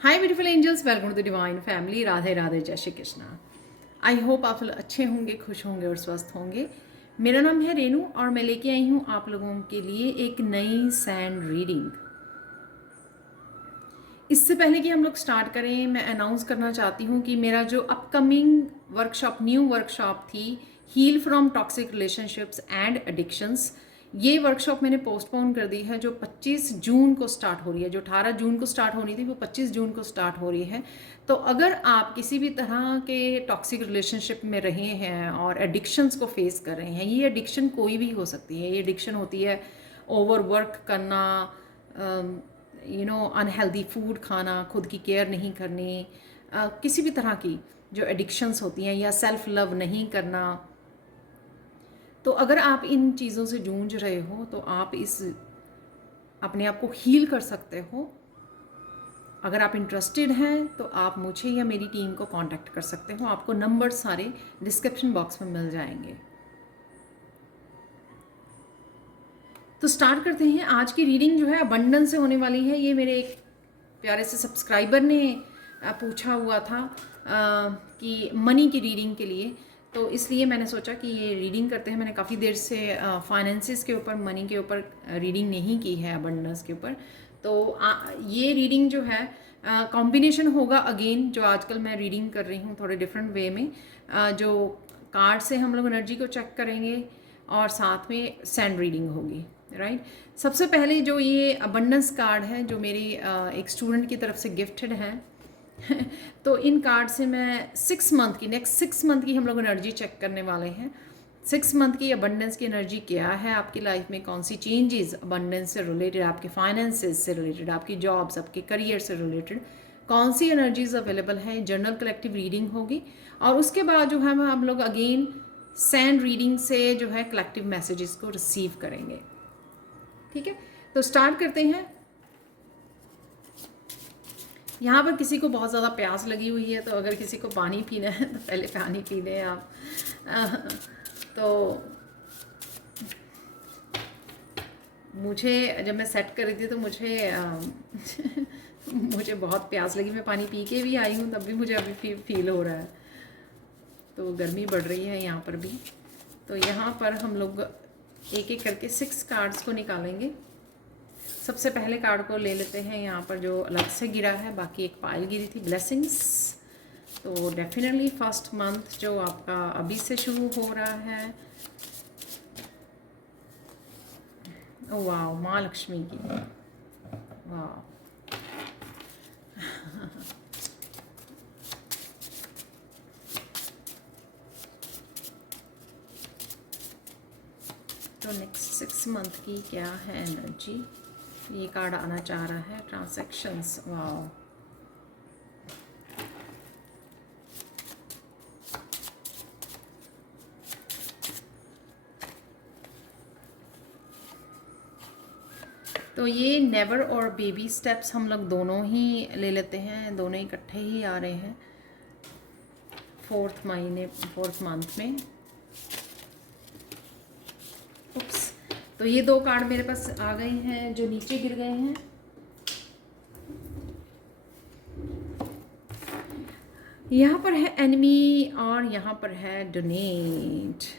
Hi beautiful angels, welcome to the divine family. Radhe Radhe, जय Shri Krishna. I hope आप लोग अच्छे होंगे, खुश होंगे और स्वस्थ होंगे। मेरा नाम है रेनू और मैं लेके आई हूँ आप लोगों के लिए एक नई सैंड रीडिंग। इससे पहले कि हम लोग स्टार्ट करें, मैं अनाउंस करना चाहती हूँ कि मेरा जो अपकमिंग वर्कशॉप, न्यू वर्कशॉप थी, heal from toxic relationships and addictions, ये वर्कशॉप मैंने पोस्टपोन कर दी है। जो 25 जून को स्टार्ट हो रही है, जो 18 जून को स्टार्ट होनी थी वो 25 जून को स्टार्ट हो रही है। तो अगर आप किसी भी तरह के टॉक्सिक रिलेशनशिप में रहे हैं और एडिक्शंस को फेस कर रहे हैं, ये एडिक्शन कोई भी हो सकती है। ये एडिक्शन होती है ओवर वर्क करना, अनहेल्दी फूड खाना, खुद की केयर नहीं करनी, किसी भी तरह की जो एडिक्शंस होती हैं, या सेल्फ लव नहीं करना। तो अगर आप इन चीज़ों से जूझ रहे हो तो आप इस अपने आप को हील कर सकते हो। अगर आप इंटरेस्टेड हैं तो आप मुझे या मेरी टीम को कांटेक्ट कर सकते हो। आपको नंबर सारे डिस्क्रिप्शन बॉक्स में मिल जाएंगे। तो स्टार्ट करते हैं। आज की रीडिंग जो है अबंडेंस से होने वाली है। ये मेरे एक प्यारे से सब्सक्राइबर ने पूछा हुआ था कि मनी की रीडिंग के लिए, तो इसलिए मैंने सोचा कि ये रीडिंग करते हैं। मैंने काफ़ी देर से फाइनेंसिस के ऊपर, मनी के ऊपर रीडिंग नहीं की है, अबंडेंस के ऊपर। तो ये रीडिंग जो है कॉम्बिनेशन होगा अगेन, जो आजकल मैं रीडिंग कर रही हूँ थोड़े डिफरेंट वे में। जो कार्ड से हम लोग एनर्जी को चेक करेंगे और साथ में सैंड रीडिंग होगी, राइट। सबसे पहले जो ये अबंडेंस कार्ड है, जो मेरी एक स्टूडेंट की तरफ से गिफ्टेड है तो इन कार्ड से मैं 6 मंथ की, नेक्स्ट 6 मंथ की हम लोग एनर्जी चेक करने वाले हैं। 6 मंथ की अबंडेंस की एनर्जी क्या है आपकी लाइफ में, कौन सी चेंजेस अबंडेंस से रिलेटेड, आपके फाइनेंसेस से रिलेटेड, आपकी जॉब्स, आपके करियर से रिलेटेड कौन सी एनर्जीज अवेलेबल है। जनरल कलेक्टिव रीडिंग होगी और उसके बाद जो है हम लोग अगेन सैंड रीडिंग से जो है कलेक्टिव मैसेजेस को रिसीव करेंगे। ठीक है, तो स्टार्ट करते हैं। यहाँ पर किसी को बहुत ज़्यादा प्यास लगी हुई है, तो अगर किसी को पानी पीना है तो पहले पानी पी लें आप। तो मुझे जब मैं सेट कर रही थी तो मुझे बहुत प्यास लगी। मैं पानी पी के भी आई हूँ, तब भी मुझे अभी फील हो रहा है। तो गर्मी बढ़ रही है यहाँ पर भी। तो यहाँ पर हम लोग एक एक करके 6 कार्ड्स को निकालेंगे। सबसे पहले कार्ड को ले लेते हैं यहाँ पर, जो अलग से गिरा है, बाकी एक पायल गिरी थी, ब्लेसिंग्स। तो डेफिनेटली फर्स्ट मंथ जो आपका अभी से शुरू हो रहा है, ओ वाह, माँ लक्ष्मी की, वाह। तो नेक्स्ट 6 मंथ की क्या है एनर्जी, ये कार्ड आना चाह रहा है, ट्रांजैक्शंस, वाह। तो ये नेवर और बेबी स्टेप्स हम लोग दोनों ही ले लेते हैं, दोनों इकट्ठे ही आ रहे हैं 4th मंथ में। उप्स, तो ये 2 कार्ड मेरे पास आ गए हैं जो नीचे गिर गए हैं। यहाँ पर है एनिमी और यहाँ पर है डोनेट।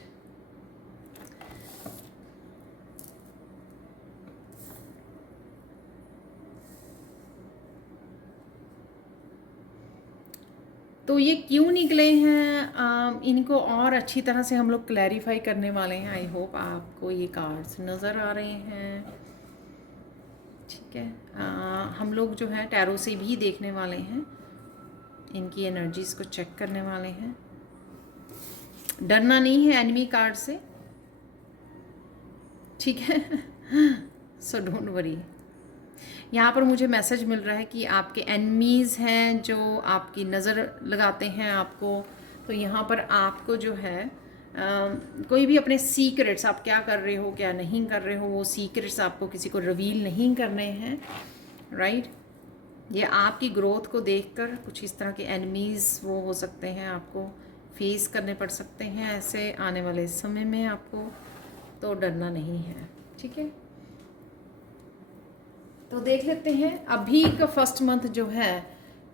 तो ये क्यों निकले हैं, इनको और अच्छी तरह से हम लोग क्लैरिफाई करने वाले हैं। आई होप आपको ये कार्ड्स नज़र आ रहे हैं। ठीक है, हम लोग जो है टैरो से भी देखने वाले हैं, इनकी एनर्जीज को चेक करने वाले हैं। डरना नहीं है एनिमी कार्ड से, ठीक है। So don't worry. यहाँ पर मुझे मैसेज मिल रहा है कि आपके एनिमीज़ हैं जो आपकी नज़र लगाते हैं आपको। तो यहाँ पर आपको जो है कोई भी अपने सीक्रेट्स, आप क्या कर रहे हो क्या नहीं कर रहे हो, वो सीक्रेट्स आपको किसी को रिवील नहीं करने हैं, राइट। ये आपकी ग्रोथ को देखकर कुछ इस तरह के एनिमीज़ वो हो सकते हैं, आपको फेस करने पड़ सकते हैं ऐसे आने वाले समय में आपको। तो डरना नहीं है, ठीक है। तो देख लेते हैं अभी का फर्स्ट मंथ जो है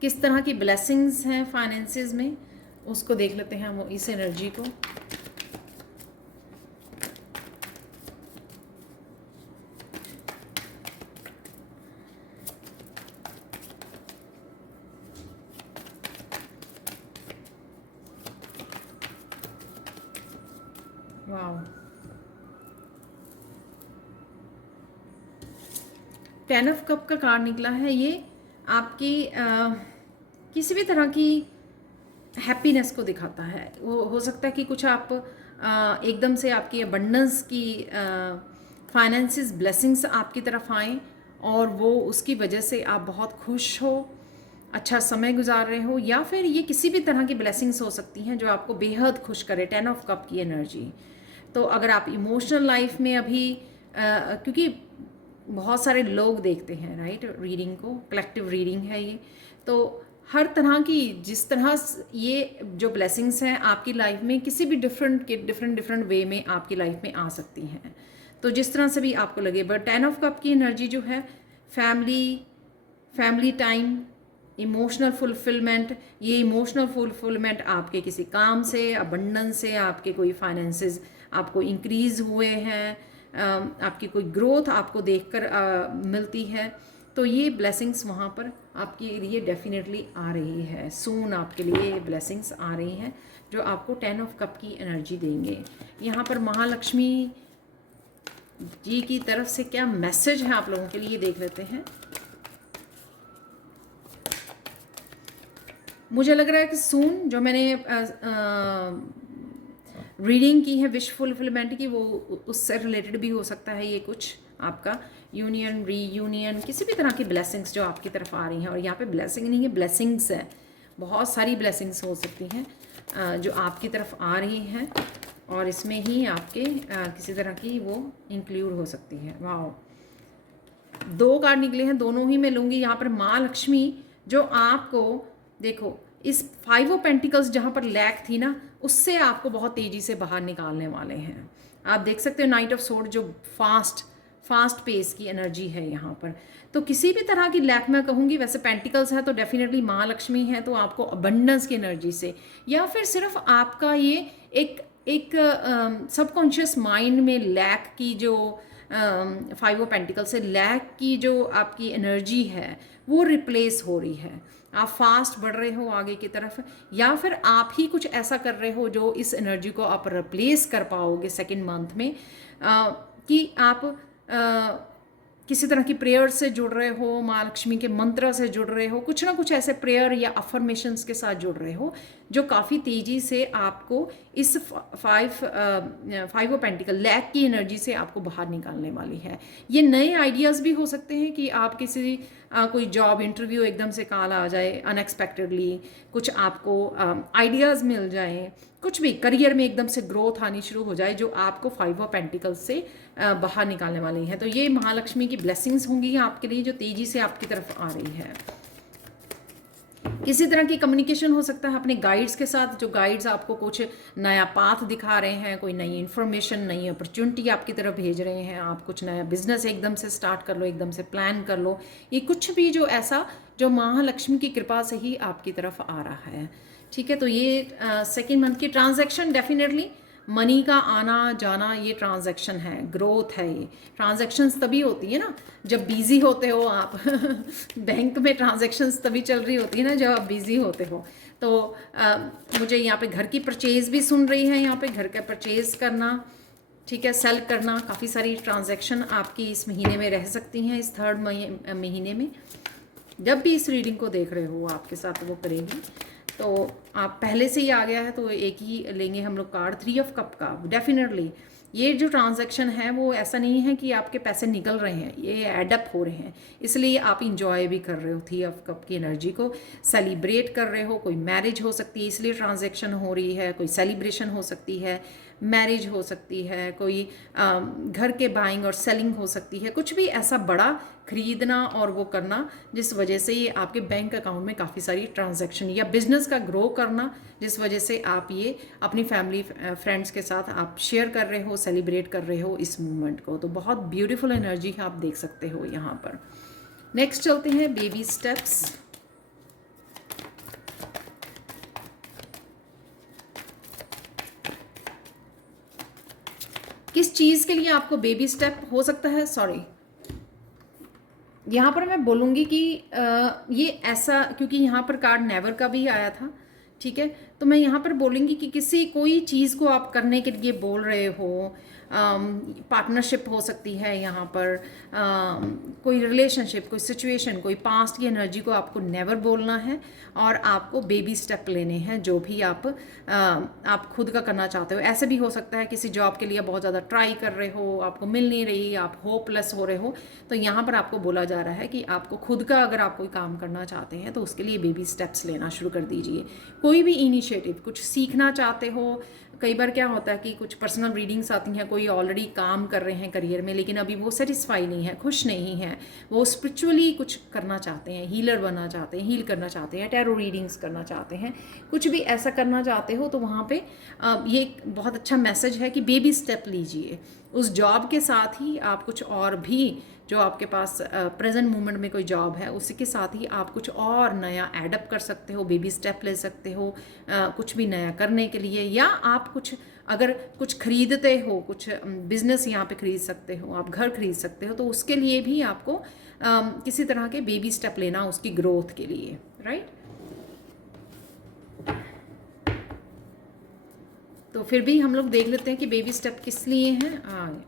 किस तरह की ब्लेसिंग्स हैं फाइनेंसेस में, उसको देख लेते हैं हम इस एनर्जी को। वाओ, 10 ऑफ कप का कार्ड निकला है। ये आपकी किसी भी तरह की हैप्पीनेस को दिखाता है। वो हो सकता है कि कुछ आप एकदम से आपकी अबंडेंस की फाइनेंसिस ब्लेसिंग्स आपकी तरफ आएँ और वो उसकी वजह से आप बहुत खुश हो, अच्छा समय गुजार रहे हो, या फिर ये किसी भी तरह की ब्लेसिंग्स हो सकती हैं जो आपको बेहद खुश करे। 10 ऑफ कप की एनर्जी। तो अगर आप इमोशनल लाइफ में अभी क्योंकि बहुत सारे लोग देखते हैं राइट रीडिंग को, कलेक्टिव रीडिंग है ये, तो हर तरह की जिस तरह ये जो ब्लेसिंग्स हैं आपकी लाइफ में किसी भी डिफरेंट वे में आपकी लाइफ में आ सकती हैं, तो जिस तरह से भी आपको लगे। बट 10 ऑफ कप की एनर्जी जो है फैमिली टाइम, इमोशनल फुलफिलमेंट, ये इमोशनल फुलफिलमेंट आपके किसी काम से, अबंडेंस से, आपके कोई फाइनेंसेस आपको इंक्रीज हुए हैं, आपकी कोई ग्रोथ आपको देखकर मिलती है, तो ये ब्लेसिंग्स वहाँ पर आपके लिए डेफिनेटली आ रही है। सून आपके लिए ये ब्लेसिंग्स आ रही हैं जो आपको 10 ऑफ कप की एनर्जी देंगे। यहाँ पर महालक्ष्मी जी की तरफ से क्या मैसेज है आप लोगों के लिए, देख लेते हैं। मुझे लग रहा है कि सून जो मैंने रीडिंग की है विश फुलफिलमेंट की, वो उससे रिलेटेड भी हो सकता है। ये कुछ आपका यूनियन, रीयूनियन, किसी भी तरह की ब्लेसिंग्स जो आपकी तरफ आ रही हैं। और यहाँ पे ब्लेसिंग नहीं है, ब्लेसिंग्स है, बहुत सारी ब्लेसिंग्स हो सकती हैं जो आपकी तरफ आ रही हैं और इसमें ही आपके किसी तरह की वो इंक्लूड हो सकती है। वाह, 2 कार्ड निकले हैं, दोनों ही मैं लूँगी। यहाँ पर माँ लक्ष्मी जो आपको देखो इस 5 ऑफ पेंटिकल्स जहाँ पर लैक थी ना, उससे आपको बहुत तेज़ी से बाहर निकालने वाले हैं। आप देख सकते हो नाइट ऑफ सोर्ड जो फास्ट पेस की एनर्जी है यहाँ पर। तो किसी भी तरह की लैक मैं कहूँगी, वैसे पेंटिकल्स है तो डेफिनेटली माँ लक्ष्मी है, तो आपको अबंडेंस की एनर्जी से, या फिर सिर्फ आपका ये एक सबकॉन्शियस माइंड में लैक की जो 5 ऑफ पेंटिकल से लैक की जो आपकी एनर्जी है वो रिप्लेस हो रही है। आप फास्ट बढ़ रहे हो आगे की तरफ, या फिर आप ही कुछ ऐसा कर रहे हो जो इस एनर्जी को आप रिप्लेस कर पाओगे सेकेंड मंथ में, कि आप किसी तरह की प्रेयर से जुड़ रहे हो, माँ लक्ष्मी के मंत्र से जुड़ रहे हो, कुछ ना कुछ ऐसे प्रेयर या अफर्मेशंस के साथ जुड़ रहे हो जो काफ़ी तेज़ी से आपको इस 5 ऑफ पेंटिकल लैक की एनर्जी से आपको बाहर निकालने वाली है। ये नए आइडियाज़ भी हो सकते हैं कि आप किसी कोई जॉब इंटरव्यू एकदम से कॉल आ जाए अनएक्सपेक्टेडली, कुछ आपको आइडियाज़ मिल जाएं, कुछ भी करियर में एकदम से ग्रोथ आनी शुरू हो जाए जो आपको 5 ऑफ पेंटिकल्स से बाहर निकालने वाली हैं। तो ये महालक्ष्मी की ब्लेसिंग्स होंगी आपके लिए जो तेज़ी से आपकी तरफ आ रही है। किसी तरह की कम्युनिकेशन हो सकता है अपने गाइड्स के साथ, जो गाइड्स आपको कुछ नया पाथ दिखा रहे हैं, कोई नई इन्फॉर्मेशन, नई अपॉर्चुनिटी आपकी तरफ भेज रहे हैं। आप कुछ नया बिजनेस एकदम से स्टार्ट कर लो, एकदम से प्लान कर लो, ये कुछ भी जो ऐसा जो महालक्ष्मी की कृपा से ही आपकी तरफ आ रहा है। ठीक है, तो ये सेकेंड मंथ की ट्रांजैक्शन डेफिनेटली मनी का आना जाना, ये ट्रांजैक्शन है, ग्रोथ है। ये ट्रांजैक्शंस तभी होती है ना जब बिजी होते हो आप बैंक में ट्रांजैक्शंस तभी चल रही होती है ना जब आप बिजी होते हो। तो मुझे यहाँ पे घर की परचेज भी सुन रही है, यहाँ पे घर का परचेज करना, ठीक है, सेल करना, काफ़ी सारी ट्रांजैक्शन आपकी इस महीने में रह सकती हैं, इस थर्ड महीने में। जब भी इस रीडिंग को देख रहे हो आपके साथ वो करेगी। तो आप पहले से ही आ गया है तो एक ही लेंगे हम लोग कार्ड 3 ऑफ कप का। डेफिनेटली ये जो ट्रांजैक्शन है वो ऐसा नहीं है कि आपके पैसे निकल रहे हैं, ये एडअप हो रहे हैं, इसलिए आप इंजॉय भी कर रहे हो 3 ऑफ कप की एनर्जी को, सेलिब्रेट कर रहे हो। कोई मैरिज हो सकती है इसलिए ट्रांजैक्शन हो रही है, कोई सेलिब्रेशन हो सकती है, मैरिज हो सकती है, कोई घर के बाइंग और सेलिंग हो सकती है, कुछ भी ऐसा बड़ा खरीदना और वो करना जिस वजह से ये आपके बैंक अकाउंट में काफ़ी सारी ट्रांजैक्शन, या बिजनेस का ग्रो करना जिस वजह से आप ये अपनी फैमिली फ्रेंड्स के साथ आप शेयर कर रहे हो, सेलिब्रेट कर रहे हो इस मूवमेंट को। तो बहुत ब्यूटीफुल एनर्जी आप देख सकते हो यहाँ पर। नेक्स्ट चलते हैं बेबी स्टेप्स। किस चीज़ के लिए आपको बेबी स्टेप हो सकता है, सॉरी यहाँ पर मैं बोलूँगी कि ये ऐसा, क्योंकि यहाँ पर कार्ड नेवर का भी आया था, ठीक है, तो मैं यहाँ पर बोलूँगी कि किसी कोई चीज़ को आप करने के लिए बोल रहे हो, पार्टनरशिप हो सकती है यहाँ पर, कोई रिलेशनशिप, कोई सिचुएशन, कोई पास्ट की एनर्जी को आपको नेवर बोलना है और आपको बेबी स्टेप लेने हैं जो भी आप खुद का करना चाहते हो। ऐसे भी हो सकता है किसी जॉब के लिए बहुत ज़्यादा ट्राई कर रहे हो, आपको मिल नहीं रही, आप होपलेस हो रहे हो, तो यहाँ पर आपको बोला जा रहा है कि आपको खुद का अगर आप कोई काम करना चाहते हैं तो उसके लिए बेबी स्टेप्स लेना शुरू कर दीजिए। कोई भी इनिशिएटिव, कुछ सीखना चाहते हो, कई बार क्या होता है कि कुछ पर्सनल रीडिंग्स आती हैं, कोई ऑलरेडी काम कर रहे हैं करियर में लेकिन अभी वो सेटिस्फाई नहीं है, खुश नहीं है, वो स्पिरिचुअली कुछ करना चाहते हैं, हीलर बनना चाहते हैं, हील करना चाहते हैं, टैरो रीडिंग्स करना चाहते हैं, कुछ भी ऐसा करना चाहते हो, तो वहाँ पे ये एक बहुत अच्छा मैसेज है कि बेबी स्टेप लीजिए। उस जॉब के साथ ही आप कुछ और भी, जो आपके पास प्रेजेंट मोमेंट में कोई जॉब है उसी के साथ ही आप कुछ और नया एडअप कर सकते हो, बेबी स्टेप ले सकते हो कुछ भी नया करने के लिए, या आप कुछ अगर कुछ खरीदते हो, कुछ बिजनेस यहाँ पे खरीद सकते हो, आप घर खरीद सकते हो, तो उसके लिए भी आपको किसी तरह के बेबी स्टेप लेना उसकी ग्रोथ के लिए, राइट। तो फिर भी हम लोग देख लेते हैं कि बेबी स्टेप किस लिए हैं।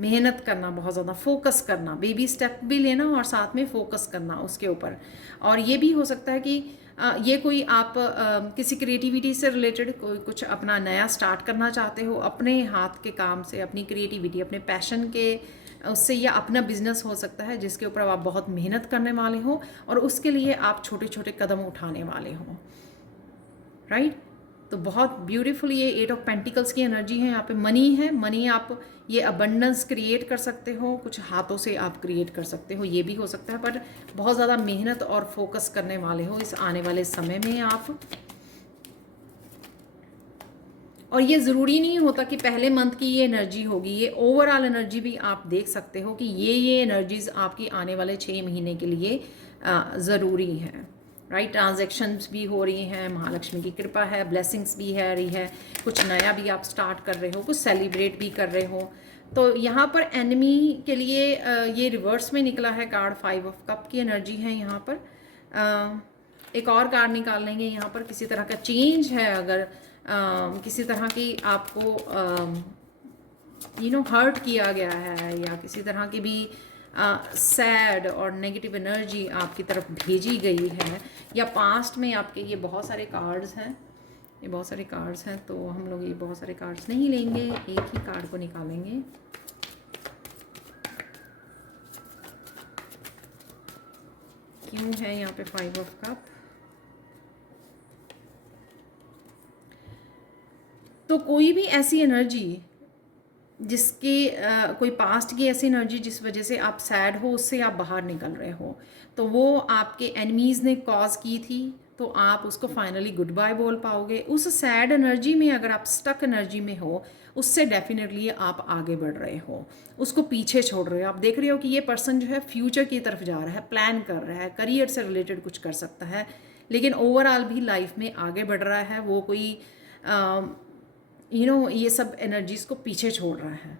मेहनत करना, बहुत ज़्यादा फोकस करना, बेबी स्टेप भी लेना और साथ में फोकस करना उसके ऊपर। और ये भी हो सकता है कि ये कोई आप किसी क्रिएटिविटी से रिलेटेड कोई कुछ अपना नया स्टार्ट करना चाहते हो, अपने हाथ के काम से, अपनी क्रिएटिविटी, अपने पैशन के उससे, या अपना बिजनेस हो सकता है जिसके ऊपर आप बहुत मेहनत करने वाले हो और उसके लिए आप छोटे छोटे कदम उठाने वाले हो, राइट। तो बहुत ब्यूटीफुल ये 8 ऑफ पेंटिकल्स की एनर्जी है। यहाँ पे मनी है, मनी आप ये अबंडेंस क्रिएट कर सकते हो, कुछ हाथों से आप क्रिएट कर सकते हो, ये भी हो सकता है, पर बहुत ज़्यादा मेहनत और फोकस करने वाले हो इस आने वाले समय में आप। और ये ज़रूरी नहीं होता कि पहले मंथ की ये एनर्जी होगी, ये ओवरऑल एनर्जी भी आप देख सकते हो कि ये एनर्जीज आपकी आने वाले 6 महीने के लिए ज़रूरी है, राइट। ट्रांजैक्शंस भी हो रही हैं, महालक्ष्मी की कृपा है, ब्लेसिंग्स भी है रही है, कुछ नया भी आप स्टार्ट कर रहे हो, कुछ सेलिब्रेट भी कर रहे हो। तो यहाँ पर एनिमी के लिए ये रिवर्स में निकला है कार्ड, 5 ऑफ कप की एनर्जी है यहाँ पर। एक और कार्ड निकाल लेंगे यहाँ पर, किसी तरह का चेंज है, अगर किसी तरह की आपको हर्ट किया गया है या किसी तरह की भी सैड और नेगेटिव एनर्जी आपकी तरफ भेजी गई है, या पास्ट में आपके, ये बहुत सारे कार्ड्स हैं, ये बहुत सारे कार्ड्स हैं, तो हम लोग ये बहुत सारे कार्ड्स नहीं लेंगे, एक ही कार्ड को निकालेंगे। क्यों है यहाँ पे 5 ऑफ कप? तो कोई भी ऐसी एनर्जी जिसके कोई पास्ट की ऐसी एनर्जी जिस वजह से आप सैड हो, उससे आप बाहर निकल रहे हो, तो वो आपके एनिमीज़ ने कॉज की थी, तो आप उसको फाइनली गुड बाय बोल पाओगे। उस सैड एनर्जी में अगर आप स्टक एनर्जी में हो, उससे डेफिनेटली आप आगे बढ़ रहे हो, उसको पीछे छोड़ रहे हो। आप देख रहे हो कि ये पर्सन जो है फ्यूचर की तरफ जा रहा है, प्लान कर रहा है, करियर से रिलेटेड कुछ कर सकता है, लेकिन ओवरऑल भी लाइफ में आगे बढ़ रहा है। वो कोई ये सब एनर्जीज को पीछे छोड़ रहा है।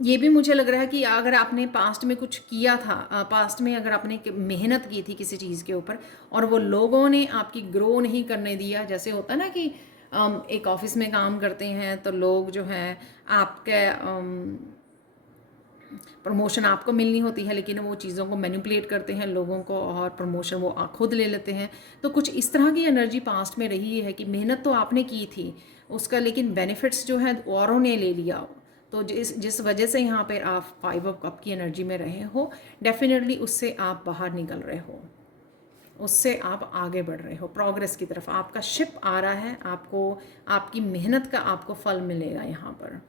ये भी मुझे लग रहा है कि अगर आपने पास्ट में कुछ किया था, पास्ट में अगर आपने मेहनत की थी किसी चीज़ के ऊपर और वो लोगों ने आपकी ग्रो नहीं करने दिया, जैसे होता है ना कि एक ऑफिस में काम करते हैं तो लोग जो हैं आपके प्रमोशन आपको मिलनी होती है, लेकिन वो चीज़ों को मैनिपुलेट करते हैं लोगों को और प्रमोशन वो खुद ले लेते हैं। तो कुछ इस तरह की एनर्जी पास्ट में रही है कि मेहनत तो आपने की थी उसका, लेकिन बेनिफिट्स जो है औरों ने ले लिया। तो जिस वजह से यहाँ पे आप 5 ऑफ कप की एनर्जी में रहे हो, डेफिनेटली उससे आप बाहर निकल रहे हो, उससे आप आगे बढ़ रहे हो प्रोग्रेस की तरफ। आपका शिप आ रहा है, आपको आपकी मेहनत का आपको फल मिलेगा यहाँ पर।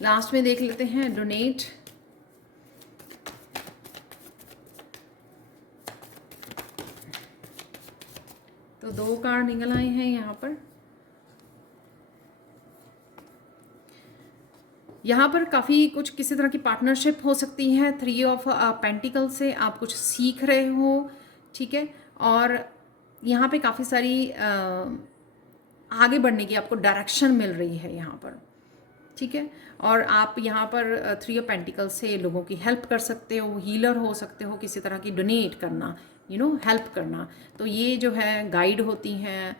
लास्ट में देख लेते हैं डोनेट। तो 2 कार्ड निकल आए हैं यहाँ पर। यहाँ पर काफ़ी कुछ किसी तरह की पार्टनरशिप हो सकती है। 3 ऑफ पेंटिकल से आप कुछ सीख रहे हो, ठीक है। और यहाँ पे काफ़ी सारी आगे बढ़ने की आपको डायरेक्शन मिल रही है यहाँ पर, ठीक है। और आप यहाँ पर 3 ऑफ पेंटिकल से लोगों की हेल्प कर सकते हो, हीलर हो सकते हो, किसी तरह की डोनेट करना, हेल्प करना। तो ये जो है गाइड होती हैं,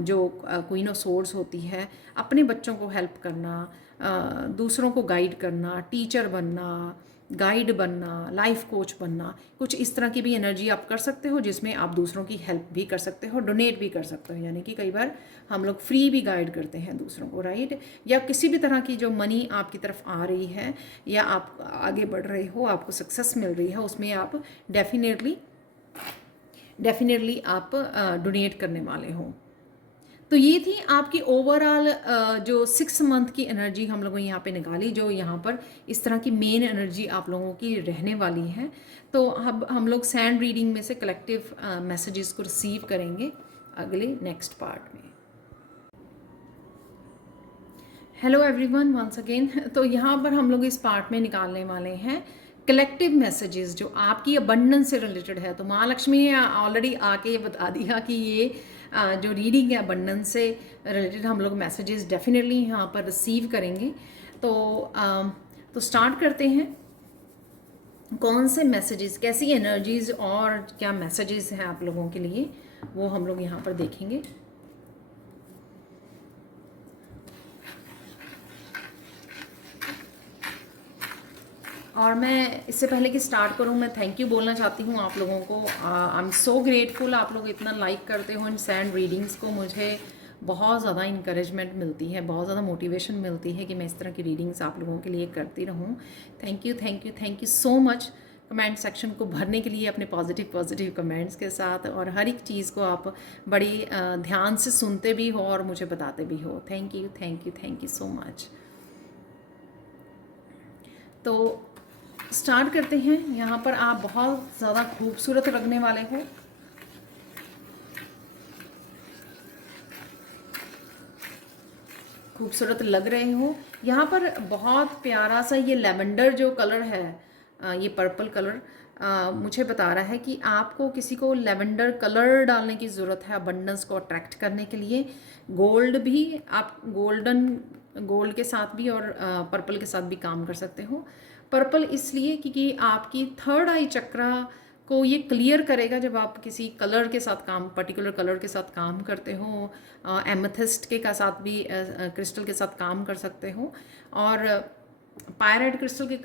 जो क्वीन ऑफ सोर्ड्स होती है, अपने बच्चों को हेल्प करना, दूसरों को गाइड करना, टीचर बनना, गाइड बनना, लाइफ कोच बनना, कुछ इस तरह की भी एनर्जी आप कर सकते हो, जिसमें आप दूसरों की हेल्प भी कर सकते हो, डोनेट भी कर सकते हो। यानी कि कई बार हम लोग फ्री भी गाइड करते हैं दूसरों को, राइट। या किसी भी तरह की जो मनी आपकी तरफ आ रही है या आप आगे बढ़ रहे हो, आपको सक्सेस मिल रही है, उसमें आप डेफिनेटली आप डोनेट करने वाले हो। तो ये थी आपकी ओवरऑल जो 6 मंथ की एनर्जी हम लोगों ने यहाँ पे निकाली, जो यहाँ पर इस तरह की मेन एनर्जी आप लोगों की रहने वाली है। तो अब हम लोग सैंड रीडिंग में से कलेक्टिव मैसेजेस को रिसीव करेंगे अगले नेक्स्ट पार्ट में। Hello everyone once again. तो यहाँ पर हम लोग इस पार्ट में निकालने वाले हैं कलेक्टिव मैसेजेस जो आपकी अबंडेंस से रिलेटेड है। तो माँ लक्ष्मी ने ऑलरेडी आके बता दिया कि ये जो रीडिंग है अबंडेंस से रिलेटेड हम लोग मैसेजेस डेफिनेटली यहाँ पर रिसीव करेंगे। तो स्टार्ट करते हैं। कौन से मैसेजेस, कैसी एनर्जीज और क्या मैसेजेस हैं आप लोगों के लिए, वो हम लोग यहाँ पर देखेंगे। और मैं इससे पहले कि स्टार्ट करूं, मैं थैंक यू बोलना चाहती हूं आप लोगों को। आई एम सो ग्रेटफुल, आप लोग इतना लाइक करते हो इन सैंड रीडिंग्स को। मुझे बहुत ज़्यादा इंकरेजमेंट मिलती है, बहुत ज़्यादा मोटिवेशन मिलती है कि मैं इस तरह की रीडिंग्स आप लोगों के लिए करती रहूं। Thank you thank you thank you so much comment section को भरने के लिए अपने पॉजिटिव कमेंट्स के साथ, और हर एक चीज़ को आप बड़ी ध्यान से सुनते भी हो और मुझे बताते भी हो। Thank you so much. तो स्टार्ट करते हैं। यहाँ पर आप बहुत ज़्यादा खूबसूरत लगने वाले हो। खूबसूरत लग रहे हो। यहाँ पर बहुत प्यारा सा ये लेवेंडर जो कलर है, ये पर्पल कलर मुझे बता रहा है कि आपको किसी को लेवेंडर कलर डालने की ज़रूरत है अबंडेंस को अट्रैक्ट करने के लिए। गोल्ड भी, आप गोल्ड के साथ भी और पर्पल के साथ भी काम कर सकते हो। पर्पल इसलिए क्योंकि आपकी थर्ड आई चक्रा को ये क्लियर करेगा जब आप किसी कलर के साथ काम, पर्टिकुलर कलर के साथ काम करते हो। एमेथिस्ट के का साथ भी, क्रिस्टल के साथ काम कर सकते हो, और पायराइट क्रिस्टल के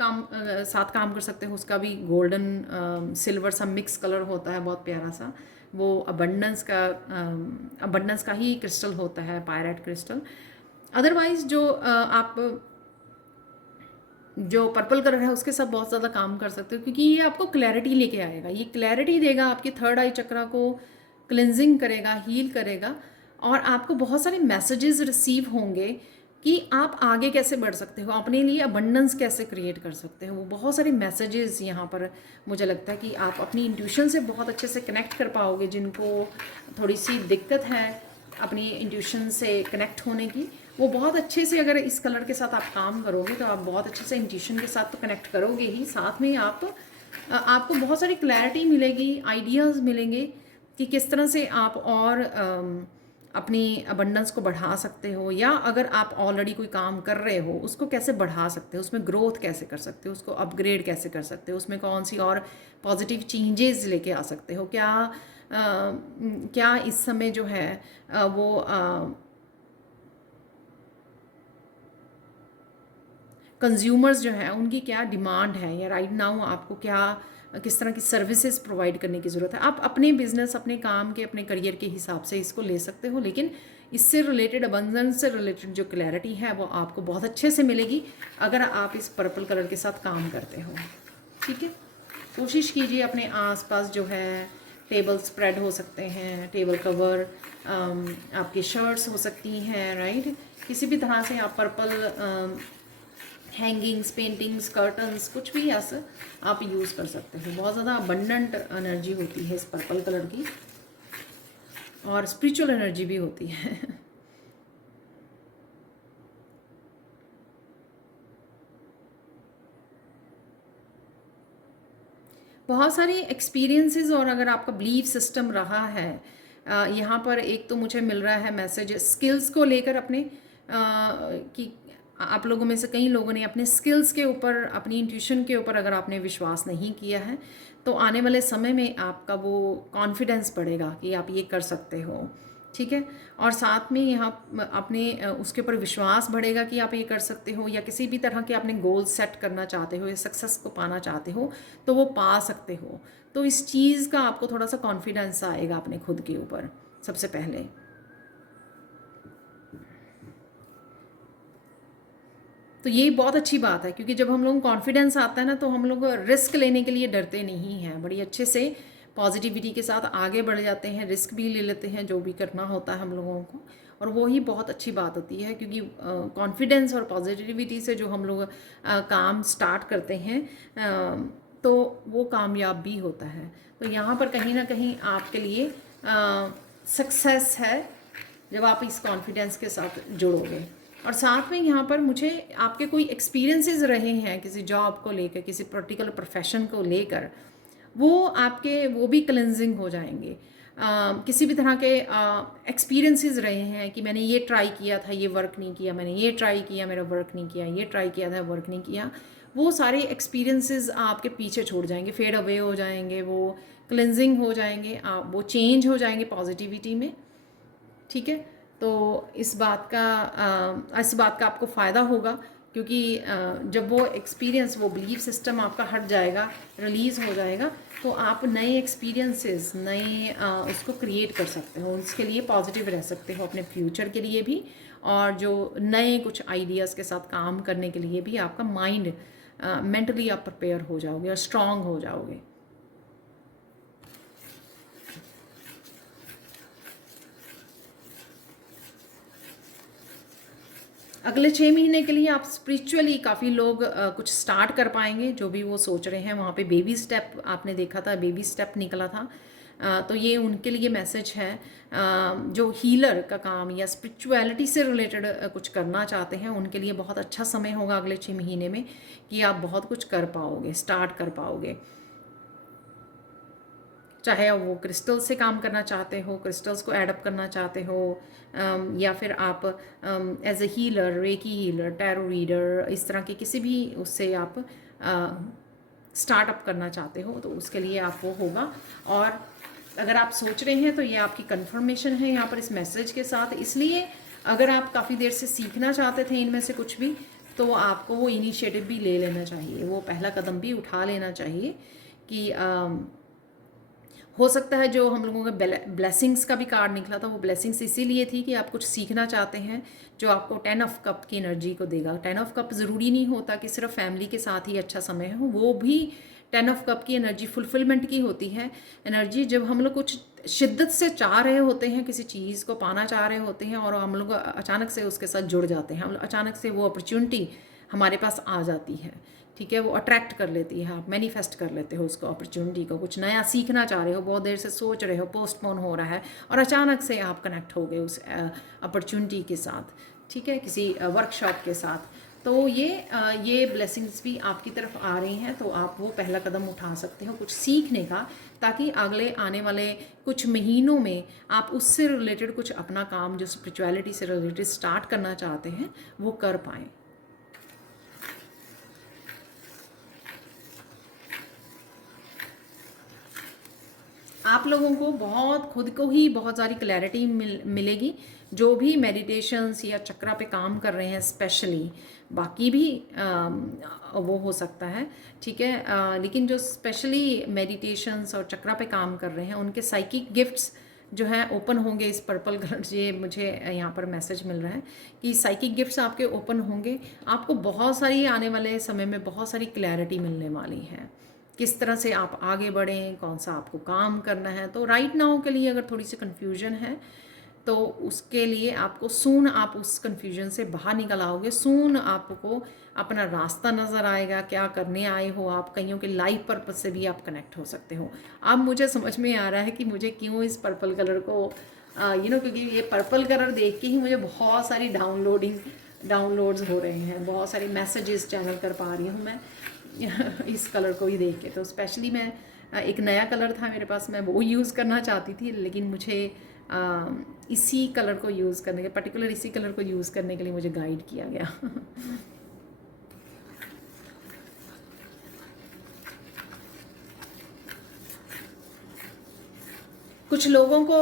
साथ काम कर सकते हो। उसका भी गोल्डन सिल्वर सा मिक्स कलर होता है, बहुत प्यारा सा। वो अबंडेंस का ही क्रिस्टल होता है, पायराइट क्रिस्टल। अदरवाइज जो पर्पल कलर है उसके साथ बहुत ज़्यादा काम कर सकते हो, क्योंकि ये आपको क्लैरिटी लेके आएगा। ये क्लैरिटी देगा, आपकी थर्ड आई चक्रा को क्लिनजिंग करेगा, हील करेगा, और आपको बहुत सारे मैसेजेस रिसीव होंगे कि आप आगे कैसे बढ़ सकते हो, अपने लिए अबंडेंस कैसे क्रिएट कर सकते हो। बहुत सारे मैसेजेस यहाँ पर मुझे लगता है कि आप अपनी इंट्यूशन से बहुत अच्छे से कनेक्ट कर पाओगे। जिनको थोड़ी सी दिक्कत है अपनी इंट्यूशन से कनेक्ट होने की, वो बहुत अच्छे से, अगर इस कलर के साथ आप काम करोगे तो आप बहुत अच्छे से इंट्यूशन के साथ तो कनेक्ट करोगे ही, साथ में आपको बहुत सारी क्लैरिटी मिलेगी, आइडियाज़ मिलेंगे कि किस तरह से आप और अपनी अबंडेंस को बढ़ा सकते हो, या अगर आप ऑलरेडी कोई काम कर रहे हो उसको कैसे बढ़ा सकते हो, उसमें ग्रोथ कैसे कर सकते हो, उसको अपग्रेड कैसे कर सकते हो, उसमें कौन सी और पॉजिटिव चेंजेस लेके आ सकते हो। क्या इस समय जो है वो कंज्यूमर्स जो हैं उनकी क्या डिमांड है, या राइट नाउ आपको किस तरह की सर्विसेज प्रोवाइड करने की ज़रूरत है। आप अपने बिजनेस, अपने काम के, अपने करियर के हिसाब से इसको ले सकते हो, लेकिन इससे रिलेटेड, अबंडेंस से रिलेटेड जो क्लैरिटी है वो आपको बहुत अच्छे से मिलेगी अगर आप इस पर्पल कलर के साथ काम करते हो। ठीक है, कोशिश कीजिए अपने आसपास जो है टेबल स्प्रेड हो सकते हैं, टेबल कवर, आपकी शर्ट्स हो सकती हैं, राइट। किसी भी तरह से आप पर्पल हैंगिंग्स, पेंटिंग्स, कर्टन्स, कुछ भी ऐसा आप यूज़ कर सकते हो। बहुत ज़्यादा अबंडेंट एनर्जी होती है इस पर्पल कलर की, और स्पिरिचुअल एनर्जी भी होती है। बहुत सारी एक्सपीरियंसेस, और अगर आपका बिलीफ सिस्टम रहा है यहाँ पर, एक तो मुझे मिल रहा है मैसेज स्किल्स को लेकर अपने कि आप लोगों में से कई लोगों ने अपने स्किल्स के ऊपर, अपनी इंट्यूशन के ऊपर अगर आपने विश्वास नहीं किया है तो आने वाले समय में आपका वो कॉन्फिडेंस बढ़ेगा कि आप ये कर सकते हो, ठीक है। और साथ में यहाँ अपने उसके ऊपर विश्वास बढ़ेगा कि आप ये कर सकते हो, या किसी भी तरह के आपने गोल सेट करना चाहते हो या सक्सेस को पाना चाहते हो तो वो पा सकते हो। तो इस चीज़ का आपको थोड़ा सा कॉन्फिडेंस आएगा अपने खुद के ऊपर सबसे पहले। तो ये बहुत अच्छी बात है, क्योंकि जब हम लोग कॉन्फिडेंस आता है ना तो हम लोग रिस्क लेने के लिए डरते नहीं हैं, बड़ी अच्छे से पॉजिटिविटी के साथ आगे बढ़ जाते हैं, रिस्क भी ले लेते हैं जो भी करना होता है हम लोगों को, और वो ही बहुत अच्छी बात होती है। क्योंकि कॉन्फिडेंस और पॉजिटिविटी से जो हम लोग काम स्टार्ट करते हैं तो वो कामयाब भी होता है। तो यहाँ पर कहीं ना कहीं आपके लिए सक्सेस है जब आप इस कॉन्फिडेंस के साथ जुड़ोगे। और साथ में यहाँ पर मुझे आपके कोई एक्सपीरियंसेस रहे हैं किसी जॉब को लेकर, किसी पर्टिकुलर प्रोफेशन को लेकर, वो आपके वो भी क्लेंजिंग हो जाएंगे। किसी भी तरह के एक्सपीरियंसेस रहे हैं कि मैंने ये ट्राई किया था, ये वर्क नहीं किया, मैंने ये ट्राई किया, मेरा वर्क नहीं किया, ये ट्राई किया था, वर्क नहीं किया, वो सारे एक्सपीरियंसेस आपके पीछे छोड़ जाएंगे, फेड अवे हो जाएंगे, वो क्लेंजिंग हो जाएंगे, आप वो चेंज हो जाएंगे पॉजिटिविटी में, ठीक है। तो इस बात का आपको फ़ायदा होगा, क्योंकि जब वो एक्सपीरियंस, वो बिलीफ सिस्टम आपका हट जाएगा, रिलीज़ हो जाएगा, तो आप नए एक्सपीरियंसेस, नए उसको क्रिएट कर सकते हो, उसके लिए पॉजिटिव रह सकते हो अपने फ्यूचर के लिए भी, और जो नए कुछ आइडियाज़ के साथ काम करने के लिए भी आपका माइंड मेंटली आप प्रिपेयर हो जाओगे और स्ट्रांग हो जाओगे। अगले 6 महीने के लिए आप स्पिरिचुअली काफ़ी लोग कुछ स्टार्ट कर पाएंगे, जो भी वो सोच रहे हैं। वहाँ पे बेबी स्टेप आपने देखा था, बेबी स्टेप निकला था, तो ये उनके लिए मैसेज है जो हीलर का काम या स्पिरिचुअलिटी से रिलेटेड कुछ करना चाहते हैं, उनके लिए बहुत अच्छा समय होगा अगले 6 महीने में कि आप बहुत कुछ कर पाओगे, स्टार्ट कर पाओगे। चाहे वो क्रिस्टल से काम करना चाहते हो, क्रिस्टल्स को एडअप करना चाहते हो, या फिर आप as a healer, reiki healer, tarot reader, इस तरह के किसी भी उससे आप स्टार्टअप करना चाहते हो, तो उसके लिए आप वो होगा। और अगर आप सोच रहे हैं तो ये आपकी कंफर्मेशन है यहाँ पर इस मैसेज के साथ। इसलिए अगर आप काफ़ी देर से सीखना चाहते थे इनमें से कुछ भी, तो आपको वो इनिशिएटिव भी ले लेना चाहिए, वो पहला कदम भी उठा लेना चाहिए कि हो सकता है जो हम लोगों के ब्लेसिंग्स का भी कार्ड निकला था, वो ब्लेसिंग्स इसीलिए थी कि आप कुछ सीखना चाहते हैं जो आपको 10 ऑफ कप की एनर्जी को देगा। 10 ऑफ कप ज़रूरी नहीं होता कि सिर्फ फैमिली के साथ ही अच्छा समय हो, वो भी 10 ऑफ कप की एनर्जी फुलफिलमेंट की होती है एनर्जी। जब हम लोग कुछ शिद्दत से चाह रहे होते हैं, किसी चीज़ को पाना चाह रहे होते हैं, और हम लोग अचानक से उसके साथ जुड़ जाते हैं, हम अचानक से वो अपॉर्चुनिटी हमारे पास आ जाती है, ठीक है, वो अट्रैक्ट कर लेती है, आप मैनिफेस्ट कर लेते हो उसको, अपॉर्चुनिटी को। कुछ नया सीखना चाह रहे हो, बहुत देर से सोच रहे हो, पोस्टपोन हो रहा है, और अचानक से आप कनेक्ट हो गए उस अपॉर्चुनिटी के साथ, ठीक है, किसी वर्कशॉप के साथ। तो ये ब्लेसिंग्स भी आपकी तरफ आ रही हैं, तो आप वो पहला कदम उठा सकते हो कुछ सीखने का, ताकि अगले आने वाले कुछ महीनों में आप उससे रिलेटेड कुछ अपना काम जो स्पिरिचुअलिटी से रिलेटेड स्टार्ट करना चाहते हैं वो कर पाएँ। आप लोगों को खुद को ही बहुत सारी क्लैरिटी मिलेगी, जो भी मेडिटेशंस या चक्रा पे काम कर रहे हैं स्पेशली, बाकी भी वो हो सकता है, ठीक है, लेकिन जो स्पेशली मेडिटेशंस और चक्रा पे काम कर रहे हैं उनके साइकिक गिफ्ट्स जो हैं ओपन होंगे। इस पर्पल कलर से मुझे यहाँ पर मैसेज मिल रहा है कि साइकिक गिफ्ट्स आपके ओपन होंगे, आपको बहुत सारी आने वाले समय में बहुत सारी क्लैरिटी मिलने वाली है, किस तरह से आप आगे बढ़ें, कौन सा आपको काम करना है। तो राइट नाउ के लिए अगर थोड़ी सी कन्फ्यूजन है तो उसके लिए आपको सून आप उस कन्फ्यूजन से बाहर निकल आओगे, सून आपको अपना रास्ता नज़र आएगा, क्या करने आए हो आप, कईयों के लाइफ पर्पज से भी आप कनेक्ट हो सकते हो। अब मुझे समझ में आ रहा है कि मुझे क्यों इस पर्पल कलर को क्योंकि ये पर्पल कलर देख के ही मुझे बहुत सारी डाउनलोड्स हो रहे हैं, बहुत सारे मैसेजेस चैनल कर पा रही हूँ मैं इस कलर को ही देख के। तो स्पेशली मैं एक नया कलर था मेरे पास, मैं वो यूज़ करना चाहती थी, लेकिन मुझे इसी कलर को यूज़ करने के पर्टिकुलर इसी कलर को यूज़ करने के लिए मुझे गाइड किया गया। कुछ लोगों को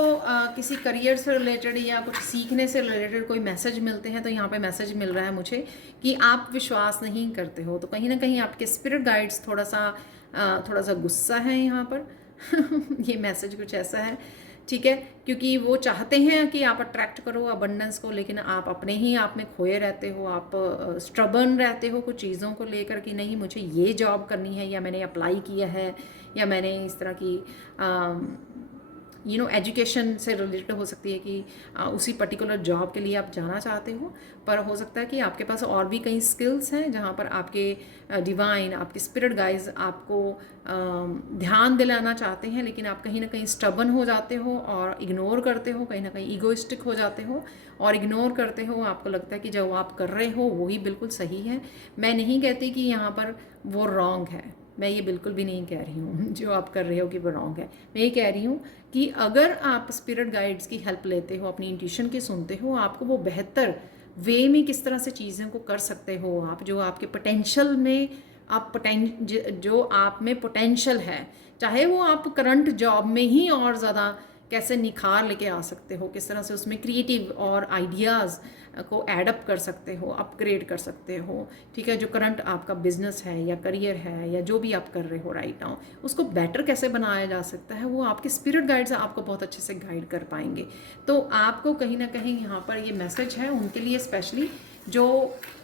किसी करियर से रिलेटेड या कुछ सीखने से रिलेटेड कोई मैसेज मिलते हैं, तो यहाँ पे मैसेज मिल रहा है मुझे कि आप विश्वास नहीं करते हो, तो कहीं ना कहीं आपके स्पिरिट गाइड्स थोड़ा सा गुस्सा है यहाँ पर। ये मैसेज कुछ ऐसा है, ठीक है, क्योंकि वो चाहते हैं कि आप अट्रैक्ट करो अबंडेंस को, लेकिन आप अपने ही आप में खोए रहते हो, आप स्ट्रबर्न रहते हो कुछ चीज़ों को लेकर कि नहीं मुझे ये जॉब करनी है, या मैंने अप्लाई किया है, या मैंने इस तरह की एजुकेशन से रिलेटेड हो सकती है कि उसी पर्टिकुलर जॉब के लिए आप जाना चाहते हो, पर हो सकता है कि आपके पास और भी कई स्किल्स हैं जहाँ पर आपके डिवाइन, आपके स्पिरिट गाइज आपको ध्यान दिलाना चाहते हैं, लेकिन आप कहीं ना कहीं स्टबन हो जाते हो और इग्नोर करते हो, कहीं ना कहीं ईगोइस्टिक हो जाते हो और इग्नोर करते हो। आपको लगता है कि जो आप कर रहे हो वही बिल्कुल सही है। मैं नहीं कहती कि यहाँ पर वो रॉन्ग है, मैं ये बिल्कुल भी नहीं कह रही हूँ जो आप कर रहे हो कि वो रॉन्ग है। मैं ये कह रही हूँ कि अगर आप स्पिरिट गाइड्स की हेल्प लेते हो, अपनी इंट्यूशन की सुनते हो, आपको वो बेहतर वे में किस तरह से चीज़ों को कर सकते हो आप, जो आपके पोटेंशियल में जो आप में पोटेंशियल है, चाहे वो आप करंट जॉब में ही और ज़्यादा कैसे निखार लेके आ सकते हो, किस तरह से उसमें क्रिएटिव और आइडियाज़ को एडअप कर सकते हो, अपग्रेड कर सकते हो, ठीक है, जो करंट आपका बिजनेस है या करियर है या जो भी आप कर रहे हो राइट नाउ, उसको बेटर कैसे बनाया जा सकता है, वो आपके स्पिरिट गाइड्स आपको बहुत अच्छे से गाइड कर पाएंगे। तो आपको कहीं ना कहीं यहाँ पर ये मैसेज है उनके लिए स्पेशली,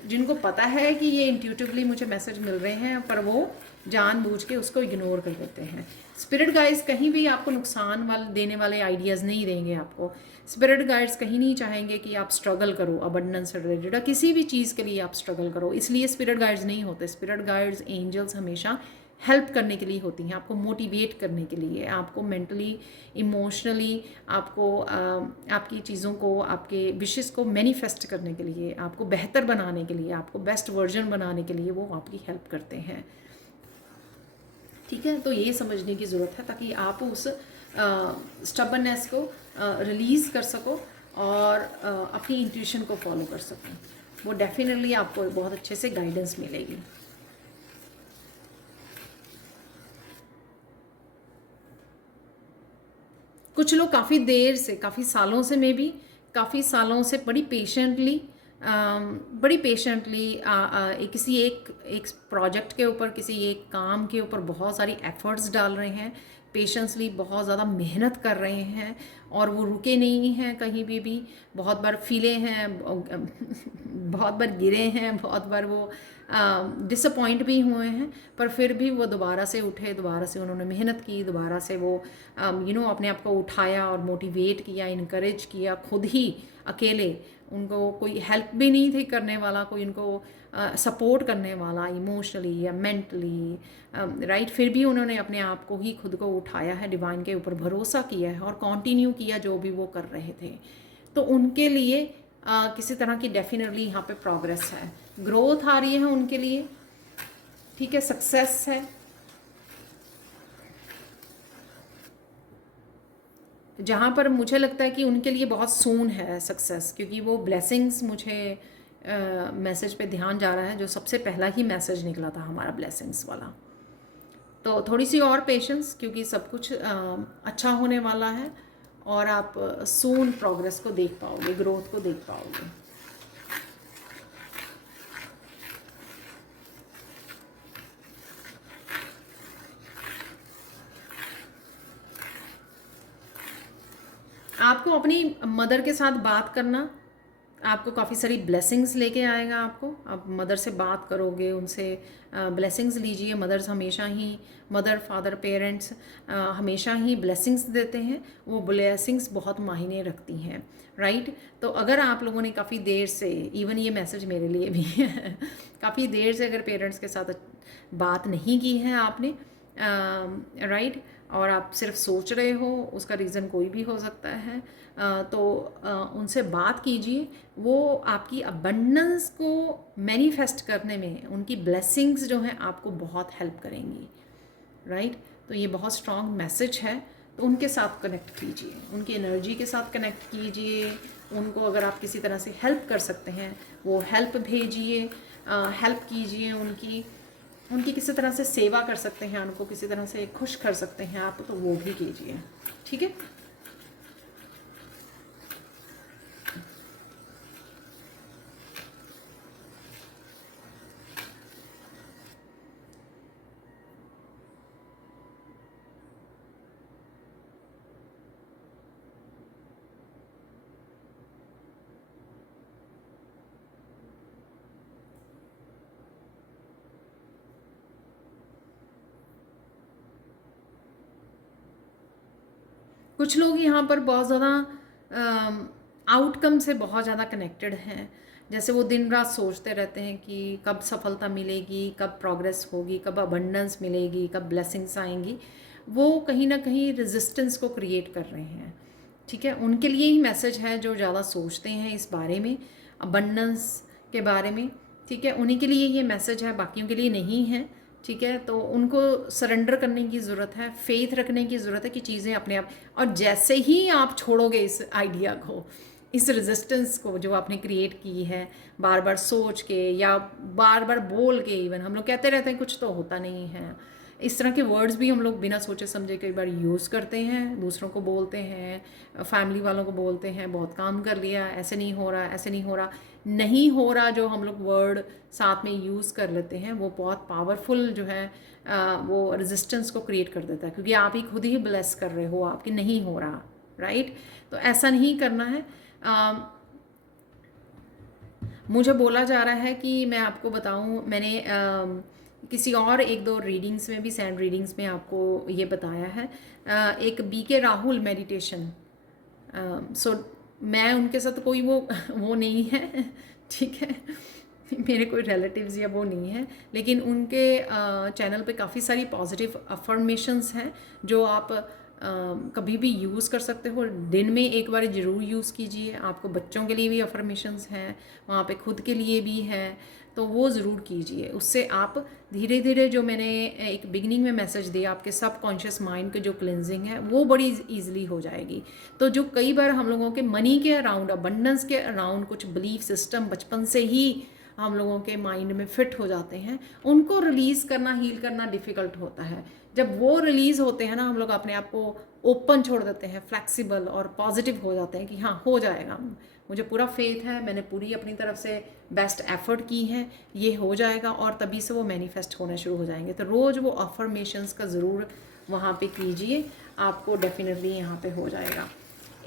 जिनको पता है कि ये इंट्यूटिवली मुझे मैसेज मिल रहे हैं, पर वो जानबूझ के उसको इग्नोर कर देते हैं। स्पिरिट गाइड्स कहीं भी आपको नुकसान देने वाले आइडियाज़ नहीं देंगे आपको। स्पिरिट गाइड्स कहीं नहीं चाहेंगे कि आप स्ट्रगल करो अबंडेंस से रिलेटेड, किसी भी चीज़ के लिए आप स्ट्रगल करो, इसलिए स्पिरिट गाइड्स नहीं होते। स्पिरिट गाइड्स एंजल्स हमेशा हेल्प करने के लिए होती हैं, आपको मोटिवेट करने के लिए, आपको मेंटली इमोशनली आपको आपकी चीज़ों को, आपके विशेस को मैनिफेस्ट करने के लिए, आपको बेहतर बनाने के लिए, आपको बेस्ट वर्जन बनाने के लिए वो आपकी हेल्प करते हैं, ठीक है। तो ये समझने की ज़रूरत है ताकि आप उस स्टबननेस को रिलीज़ कर सको और अपनी इंट्यूशन को फॉलो कर सको। वो डेफिनेटली आपको बहुत अच्छे से गाइडेंस मिलेगी। कुछ लोग काफ़ी देर से, काफ़ी सालों से, मे बी काफ़ी सालों से बड़ी पेशेंटली किसी एक प्रोजेक्ट के ऊपर, किसी एक काम के ऊपर बहुत सारी एफर्ट्स डाल रहे हैं, पेशेंसली बहुत ज़्यादा मेहनत कर रहे हैं और वो रुके नहीं हैं कहीं भी। बहुत बार फीले हैं, बहुत बार गिरे हैं, बहुत बार वो डिसअपॉइंट भी हुए हैं, पर फिर भी वो दोबारा से उठे, दोबारा से उन्होंने मेहनत की, दोबारा से वो अपने आप को उठाया और मोटिवेट किया, इनकरेज किया खुद ही अकेले। उनको कोई हेल्प भी नहीं थी करने वाला, कोई उनको सपोर्ट करने वाला इमोशनली या मेंटली, राइट। फिर भी उन्होंने अपने आप को ही खुद को उठाया है, डिवाइन के ऊपर भरोसा किया है और कंटिन्यू किया जो भी वो कर रहे थे। तो उनके लिए किसी तरह की डेफिनेटली यहाँ पे प्रोग्रेस है, ग्रोथ आ रही है उनके लिए, ठीक है, सक्सेस है। जहाँ पर मुझे लगता है कि उनके लिए बहुत सून है सक्सेस, क्योंकि वो ब्लेसिंग्स, मुझे मैसेज पे ध्यान जा रहा है, जो सबसे पहला ही मैसेज निकला था हमारा ब्लेसिंग्स वाला। तो थोड़ी सी और पेशेंस, क्योंकि सब कुछ अच्छा होने वाला है और आप सून प्रोग्रेस को देख पाओगे, ग्रोथ को देख पाओगे। आपको अपनी मदर के साथ बात करना आपको काफ़ी सारी ब्लेसिंग्स लेके आएगा। आपको, आप मदर से बात करोगे, उनसे ब्लेसिंग्स लीजिए। मदर्स हमेशा ही, मदर फादर पेरेंट्स हमेशा ही ब्लेसिंग्स देते हैं, वो ब्लेसिंग्स बहुत मायने रखती हैं, राइट। तो अगर आप लोगों ने काफ़ी देर से, इवन ये मैसेज मेरे लिए भी है, काफ़ी देर से अगर पेरेंट्स के साथ बात नहीं की है आपने, राइट, और आप सिर्फ सोच रहे हो, उसका रीज़न कोई भी हो सकता है, तो उनसे बात कीजिए। वो आपकी अबंडेंस को मैनिफेस्ट करने में, उनकी ब्लेसिंग्स जो हैं आपको बहुत हेल्प करेंगी, राइट। तो ये बहुत स्ट्रॉन्ग मैसेज है। तो उनके साथ कनेक्ट कीजिए, उनकी एनर्जी के साथ कनेक्ट कीजिए। उनको अगर आप किसी तरह से हेल्प कर सकते हैं वो हेल्प भेजिए, हेल्प कीजिए उनकी उनकी किसी तरह से सेवा कर सकते हैं, उनको किसी तरह से खुश कर सकते हैं आप, तो वो भी कीजिए। ठीक है। कुछ लोग यहाँ पर बहुत ज़्यादा आउटकम से बहुत ज़्यादा कनेक्टेड हैं। जैसे वो दिन रात सोचते रहते हैं कि कब सफलता मिलेगी, कब प्रोग्रेस होगी, कब अबंडेंस मिलेगी, कब ब्लेसिंग्स आएंगी। वो कहीं ना कहीं रेजिस्टेंस को क्रिएट कर रहे हैं। ठीक है, उनके लिए ही मैसेज है जो ज़्यादा सोचते हैं इस बारे में, अबंडेंस के बारे में। ठीक है, उन्हीं के लिए ये मैसेज है, बाकियों के लिए नहीं है। ठीक है, तो उनको सरेंडर करने की ज़रूरत है, फेथ रखने की ज़रूरत है कि चीज़ें अपने आप। और जैसे ही आप छोड़ोगे इस आइडिया को, इस रेजिस्टेंस को जो आपने क्रिएट की है, बार बार सोच के या बार बार बोल के, इवन हम लोग कहते रहते हैं कुछ तो होता नहीं है, इस तरह के वर्ड्स भी हम लोग बिना सोचे समझे कई बार यूज़ करते हैं। दूसरों को बोलते हैं, फैमिली वालों को बोलते हैं, बहुत काम कर लिया, ऐसे नहीं हो रहा, ऐसे नहीं हो रहा, नहीं हो रहा। जो हम लोग वर्ड साथ में यूज़ कर लेते हैं वो बहुत पावरफुल जो है वो रेजिस्टेंस को क्रिएट कर देता है, क्योंकि आप ही खुद ही ब्लेस कर रहे हो आपकी नहीं हो रहा। राइट, तो ऐसा नहीं करना है। मुझे बोला जा रहा है कि मैं आपको बताऊं, मैंने किसी और एक दो रीडिंग्स में भी, सैंड रीडिंग्स में आपको ये बताया है। एक BK राहुल मेडिटेशन, सो मैं उनके साथ कोई वो नहीं है। ठीक है, मेरे कोई रिलेटिव्स या वो नहीं है, लेकिन उनके चैनल पे काफ़ी सारी पॉजिटिव अफर्मेशंस हैं जो आप कभी भी यूज़ कर सकते हो। दिन में एक बार ज़रूर यूज़ कीजिए। आपको बच्चों के लिए भी अफर्मेशंस हैं वहाँ पे, खुद के लिए भी हैं, तो वो ज़रूर कीजिए। उससे आप धीरे धीरे, जो मैंने एक बिगनिंग में मैसेज दिया, आपके सबकॉन्शियस माइंड की जो क्लिनजिंग है वो बड़ी ईजिली हो जाएगी। तो जो कई बार हम लोगों के मनी के अराउंड, अबंडेंस के अराउंड कुछ बिलीफ सिस्टम बचपन से ही हम लोगों के माइंड में फिट हो जाते हैं, उनको रिलीज़ करना, हील करना डिफ़िकल्ट होता है। जब वो रिलीज़ होते हैं ना, हम लोग अपने आप को ओपन छोड़ देते हैं, फ्लेक्सिबल और पॉजिटिव हो जाते हैं कि हाँ हो जाएगा, मुझे पूरा फेथ है, मैंने पूरी अपनी तरफ से बेस्ट एफर्ट की है, ये हो जाएगा, और तभी से वो मैनिफेस्ट होना शुरू हो जाएंगे। तो रोज़ वो अफर्मेशंस का ज़रूर वहाँ पे कीजिए, आपको डेफिनेटली यहाँ पे हो जाएगा।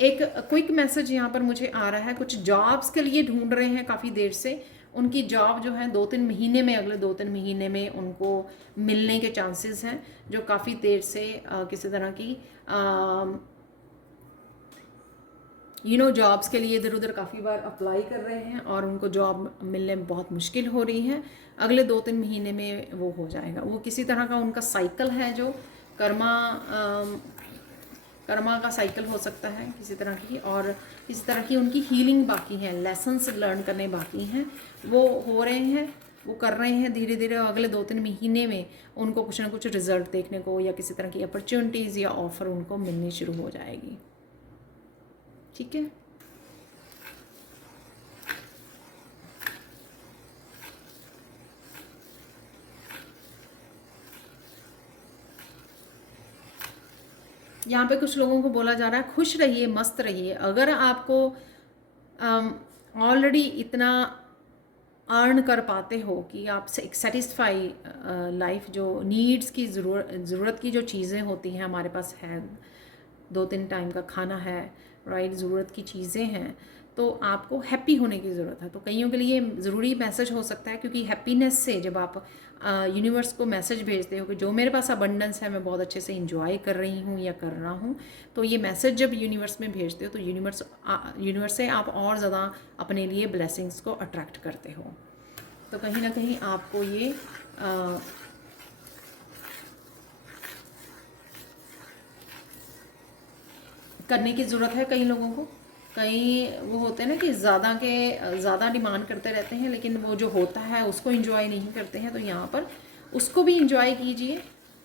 एक क्विक मैसेज यहाँ पर मुझे आ रहा है, कुछ जॉब्स के लिए ढूंढ रहे हैं काफ़ी देर से, उनकी जॉब जो है 2-3 महीने में, अगले 2-3 महीने में उनको मिलने के चांसेस हैं। जो काफ़ी देर से किसी तरह की जॉब्स के लिए इधर उधर काफ़ी बार अप्लाई कर रहे हैं और उनको जॉब मिलने में बहुत मुश्किल हो रही है, अगले 2-3 महीने में वो हो जाएगा। वो किसी तरह का उनका साइकिल है, जो कर्मा का साइकिल हो सकता है किसी तरह की, और किसी तरह की उनकी हीलिंग बाकी है, लेसन्स लर्न करने बाकी हैं, वो हो रहे हैं, वो कर रहे हैं धीरे धीरे। अगले 2-3 महीने में उनको कुछ ना कुछ रिजल्ट देखने को, या किसी तरह की अपॉर्चुनिटीज़ या ऑफ़र उनको मिलनी शुरू हो जाएगी। ठीक है, यहाँ पे कुछ लोगों को बोला जा रहा है खुश रहिए, मस्त रहिए। अगर आपको ऑलरेडी इतना अर्न कर पाते हो कि आप एक सेटिस्फाई लाइफ, जो नीड्स की ज़रूरत की जो चीज़ें होती हैं हमारे पास है, 2-3 टाइम का खाना है, राइट, ज़रूरत की चीज़ें हैं, तो आपको हैप्पी होने की ज़रूरत है। तो कईयों के लिए ज़रूरी मैसेज हो सकता है, क्योंकि हैप्पीनेस से जब आप यूनिवर्स को मैसेज भेजते हो कि जो मेरे पास अबंडेंस है, मैं बहुत अच्छे से इंजॉय कर रही हूँ या कर रहा हूँ, तो ये मैसेज जब यूनिवर्स में भेजते हो तो यूनिवर्स से आप और ज़्यादा अपने लिए ब्लेसिंग्स को अट्रैक्ट करते हो। तो कहीं ना कहीं आपको ये करने की ज़रूरत है। कई लोगों को, कई वो होते हैं ना कि ज़्यादा डिमांड करते रहते हैं, लेकिन वो जो होता है उसको इंजॉय नहीं करते हैं। तो यहाँ पर उसको भी इंजॉय कीजिए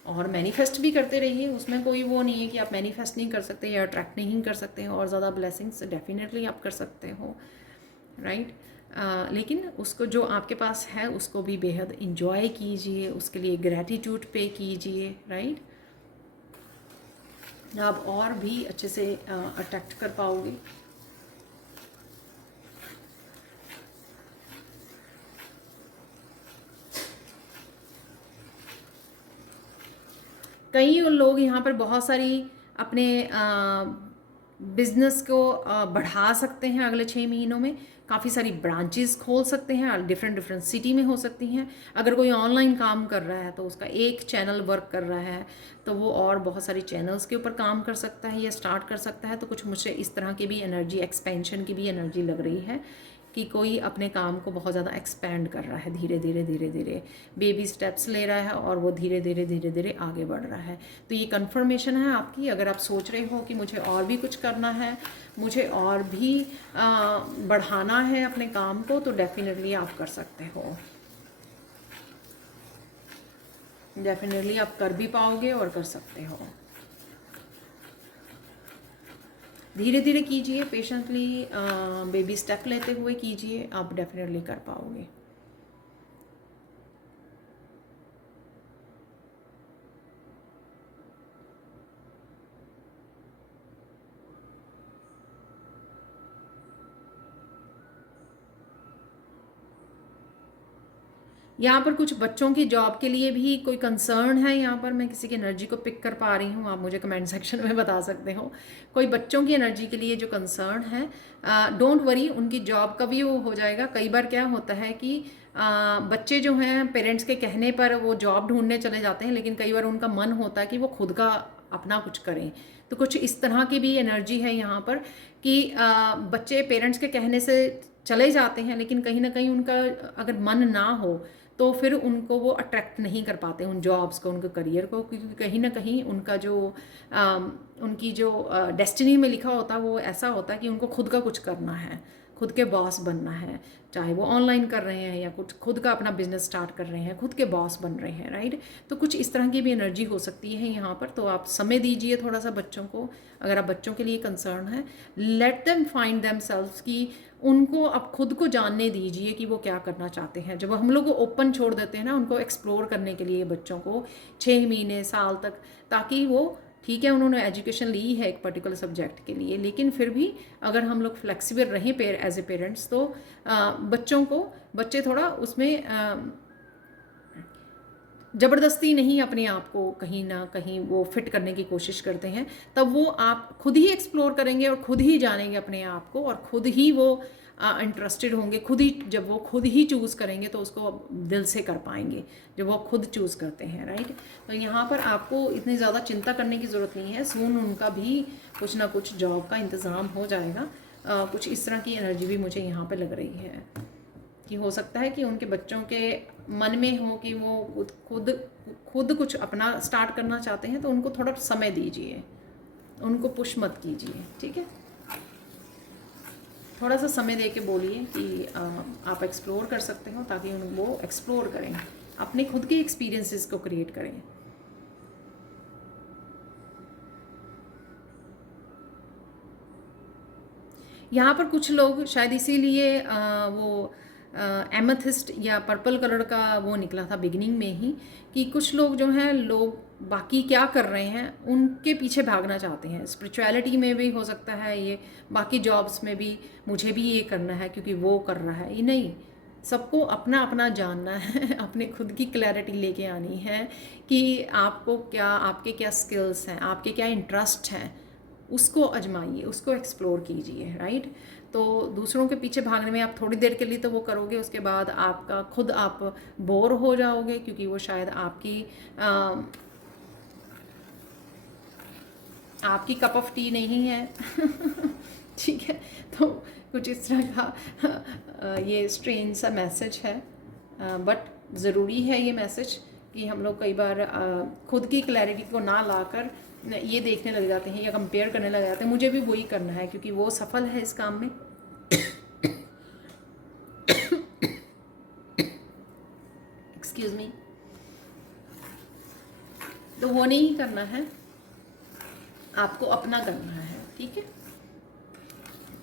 और मैनिफेस्ट भी करते रहिए, उसमें कोई वो नहीं है कि आप मैनिफेस्ट नहीं कर सकते या अट्रैक्ट नहीं कर सकते हैं, और ज़्यादा ब्लेसिंग्स डेफिनेटली आप कर सकते हो, राइट। लेकिन उसको जो आपके पास है उसको भी बेहद इंजॉय कीजिए, उसके लिए ग्रैटिट्यूड पे कीजिए, राइट। आप और भी अच्छे से अट्रैक्ट कर पाओगे। कई लोग यहाँ पर बहुत सारी अपने बिजनेस को बढ़ा सकते हैं अगले 6 महीनों में। काफ़ी सारी ब्रांचेस खोल सकते हैं, डिफरेंट डिफरेंट सिटी में हो सकती हैं। अगर कोई ऑनलाइन काम कर रहा है तो उसका एक चैनल वर्क कर रहा है तो वो और बहुत सारी चैनल्स के ऊपर काम कर सकता है या स्टार्ट कर सकता है। तो कुछ मुझे इस तरह की भी एनर्जी, एक्सपेंशन की भी एनर्जी लग रही है कि कोई अपने काम को बहुत ज़्यादा एक्सपैंड कर रहा है, धीरे धीरे धीरे धीरे बेबी स्टेप्स ले रहा है और वो धीरे धीरे धीरे धीरे आगे बढ़ रहा है। तो ये कंफर्मेशन है आपकी। अगर आप सोच रहे हो कि मुझे और भी कुछ करना है, मुझे और भी बढ़ाना है अपने काम को, तो डेफिनेटली आप कर सकते हो, डेफिनेटली आप कर भी पाओगे और कर सकते हो। धीरे धीरे कीजिए, पेशेंटली बेबी स्टेप लेते हुए कीजिए, आप डेफिनेटली कर पाओगे। यहाँ पर कुछ बच्चों की जॉब के लिए भी कोई कंसर्न है। यहाँ पर मैं किसी की एनर्जी को पिक कर पा रही हूँ, आप मुझे कमेंट सेक्शन में बता सकते हो। कोई बच्चों की एनर्जी के लिए जो कंसर्न है, डोंट वरी, उनकी जॉब का भी वो हो जाएगा। कई बार क्या होता है कि बच्चे जो हैं पेरेंट्स के कहने पर वो जॉब ढूंढने चले जाते हैं, लेकिन कई बार उनका मन होता है कि वो खुद का अपना कुछ करें। तो कुछ इस तरह की भी एनर्जी है यहाँ पर कि बच्चे पेरेंट्स के कहने से चले जाते हैं, लेकिन कहीं ना कहीं उनका अगर मन ना हो तो फिर उनको वो अट्रैक्ट नहीं कर पाते उन जॉब्स को, उनके करियर को, क्योंकि कहीं ना कहीं उनका जो उनकी जो डेस्टिनी में लिखा होता है वो ऐसा होता है कि उनको खुद का कुछ करना है, खुद के बॉस बनना है। चाहे वो ऑनलाइन कर रहे हैं या कुछ खुद का अपना बिजनेस स्टार्ट कर रहे हैं, खुद के बॉस बन रहे हैं, राइट। तो कुछ इस तरह की भी एनर्जी हो सकती है यहाँ पर। तो आप समय दीजिए थोड़ा सा बच्चों को, अगर आप बच्चों के लिए कंसर्न है। Let them find them selves, कि उनको आप खुद को जानने दीजिए कि वो क्या करना चाहते हैं। जब हम लोग ओपन छोड़ देते हैं ना उनको एक्सप्लोर करने के लिए, बच्चों को 6 महीने साल तक, ताकि वो, ठीक है उन्होंने एजुकेशन ली है एक पर्टिकुलर सब्जेक्ट के लिए, लेकिन फिर भी अगर हम लोग फ्लेक्सिबल रहें एज ए पेरेंट्स, तो बच्चे थोड़ा उसमें ज़बरदस्ती नहीं अपने आप को कहीं ना कहीं वो फिट करने की कोशिश करते हैं। तब वो आप खुद ही एक्सप्लोर करेंगे और खुद ही जानेंगे अपने आप को, और खुद ही वो इंटरेस्टेड होंगे। खुद ही, जब वो खुद ही चूज़ करेंगे तो उसको दिल से कर पाएंगे, जब वो खुद चूज़ करते हैं, राइट। तो यहाँ पर आपको इतनी ज़्यादा चिंता करने की ज़रूरत नहीं है। सून उनका भी कुछ ना कुछ जॉब का इंतज़ाम हो जाएगा। कुछ इस तरह की एनर्जी भी मुझे यहाँ पर लग रही है कि हो सकता है कि उनके बच्चों के मन में हो कि वो खुद कुछ अपना स्टार्ट करना चाहते हैं, तो उनको थोड़ा समय दीजिए, उनको पुश मत कीजिए, ठीक है। थोड़ा सा समय दे के बोलिए कि आप एक्सप्लोर कर सकते हो, ताकि वो एक्सप्लोर करें, अपने खुद के एक्सपीरियंसेस को क्रिएट करें। यहाँ पर कुछ लोग शायद इसीलिए वो एमेथिस्ट या पर्पल कलर का वो निकला था बिगिनिंग में ही, कि कुछ लोग जो हैं, लोग बाकी क्या कर रहे हैं उनके पीछे भागना चाहते हैं। स्पिरिचुअलिटी में भी हो सकता है ये, बाकी जॉब्स में भी मुझे भी ये करना है क्योंकि वो कर रहा है, ये नहीं। सबको अपना अपना जानना है, अपने खुद की क्लैरिटी लेके आनी है कि आपको क्या, आपके क्या स्किल्स हैं, आपके क्या इंटरेस्ट हैं, उसको आजमाइए, उसको एक्सप्लोर कीजिए, राइट। तो दूसरों के पीछे भागने में आप थोड़ी देर के लिए तो वो करोगे, उसके बाद आपका खुद आप बोर हो जाओगे, क्योंकि वो शायद आपकी कप ऑफ टी नहीं है। ठीक है, तो कुछ इस तरह का ये स्ट्रेंज सा मैसेज है, बट ज़रूरी है ये मैसेज कि हम लोग कई बार खुद की क्लैरिटी को ना लाकर ये देखने लग जाते हैं या कंपेयर करने लग जाते हैं, मुझे भी वही करना है क्योंकि वो सफल है इस काम में। Excuse me. तो तो वो नहीं करना है, आपको अपना करना है, ठीक है,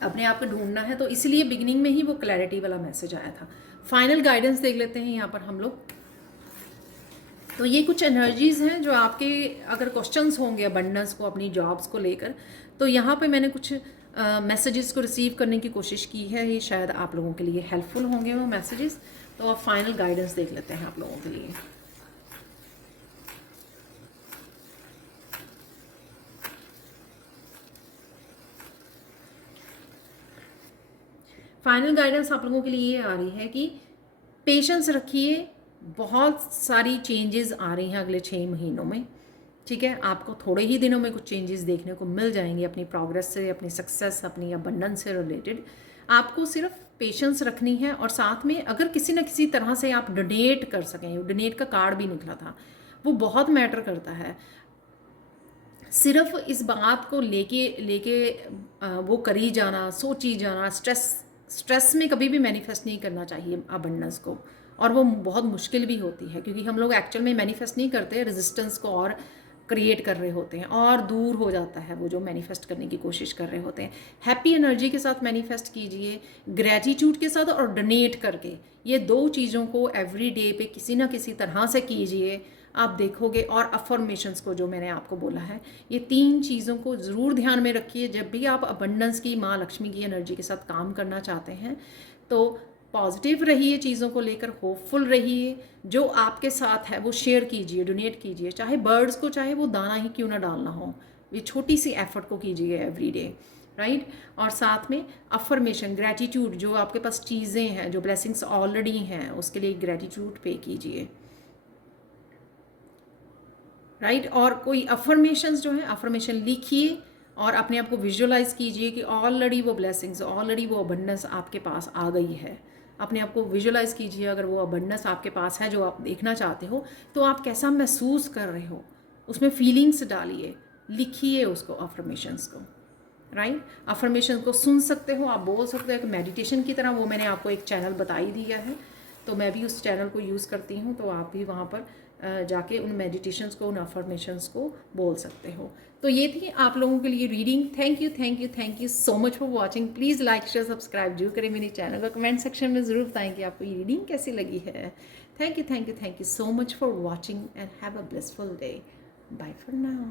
अपने आप को ढूंढना है। तो इसलिए बिगिनिंग में ही वो क्लैरिटी वाला मैसेज आया था। फाइनल गाइडेंस देख लेते हैं यहाँ पर हम लोग। तो ये कुछ एनर्जीज हैं जो आपके अगर क्वेश्चंस होंगे अबंडेंस को, अपनी जॉब्स को लेकर, तो यहाँ पे मैंने कुछ मैसेजेस को रिसीव करने की कोशिश की है। ये शायद आप लोगों के लिए हेल्पफुल होंगे वो मैसेजेस। तो अब फाइनल गाइडेंस देख लेते हैं आप लोगों के लिए। फाइनल गाइडेंस आप लोगों के लिए ये आ रही है कि पेशेंस रखिए, बहुत सारी चेंजेस आ रही हैं अगले 6 महीनों में, ठीक है। आपको थोड़े ही दिनों में कुछ चेंजेस देखने को मिल जाएंगे अपनी प्रोग्रेस से, अपनी सक्सेस, अपनी अबंडेंस से रिलेटेड। आपको सिर्फ पेशेंस रखनी है, और साथ में अगर किसी न किसी तरह से आप डोनेट कर सकें, डोनेट का कार्ड भी निकला था, वो बहुत मैटर करता है। सिर्फ इस बात को लेके लेके वो करी जाना, सोची जाना, स्ट्रेस में कभी भी मैनिफेस्ट नहीं करना चाहिए अबंडेंस को, और वो बहुत मुश्किल भी होती है, क्योंकि हम लोग एक्चुअल में मैनिफेस्ट नहीं करते, रेजिस्टेंस को और क्रिएट कर रहे होते हैं, और दूर हो जाता है वो जो मैनिफेस्ट करने की कोशिश कर रहे होते हैं। हैप्पी एनर्जी के साथ मैनिफेस्ट कीजिए, ग्रेटिट्यूड के साथ, और डोनेट करके। ये 2 चीज़ों को एवरी डे पे किसी ना किसी तरह से कीजिए, आप देखोगे। और अफर्मेशंस को जो मैंने आपको बोला है, ये 3 चीज़ों को ज़रूर ध्यान में रखिए जब भी आप अबंडेंस की, माँ लक्ष्मी की एनर्जी के साथ काम करना चाहते हैं। तो पॉजिटिव रहिए, चीज़ों को लेकर होपफुल रहिए, जो आपके साथ है वो शेयर कीजिए, डोनेट कीजिए, चाहे बर्ड्स को, चाहे वो दाना ही क्यों ना डालना हो, ये छोटी सी एफर्ट को कीजिए एवरी डे, राइट। और साथ में अफर्मेशन, ग्रेटिट्यूड, जो आपके पास चीज़ें हैं, जो ब्लेसिंग्स ऑलरेडी हैं, उसके लिए ग्रेटिट्यूड पे कीजिए, राइट। और कोई अफर्मेशंस जो है, अफर्मेशन लिखिए और अपने आप को विजुअलाइज कीजिए कि ऑलरेडी वो ब्लेसिंग्स, ऑलरेडी वो अबंडेंस आपके पास आ गई है। अपने आप को विजुअलाइज कीजिए, अगर वो अबंडेंस आपके पास है जो आप देखना चाहते हो, तो आप कैसा महसूस कर रहे हो, उसमें फीलिंग्स डालिए, लिखिए उसको, अफर्मेशंस को, राइट। अफर्मेशन को सुन सकते हो, आप बोल सकते हो कि मेडिटेशन की तरह। वो मैंने आपको एक चैनल बता ही दिया है, तो मैं भी उस चैनल को यूज़ करती हूँ, तो आप भी वहाँ पर जाके उन मेडिटेशंस को, उन अफर्मेशंस को बोल सकते हो। तो ये थी आप लोगों के लिए reading. Thank you, thank you, thank you so much for watching. Please like, share, subscribe जरूर करें मेरे चैनल को। कमेंट सेक्शन में ज़रूर बताएं कि आपको ये रीडिंग कैसी लगी है। Thank you, thank you, thank you so much for watching, and have a blissful day. Bye for now.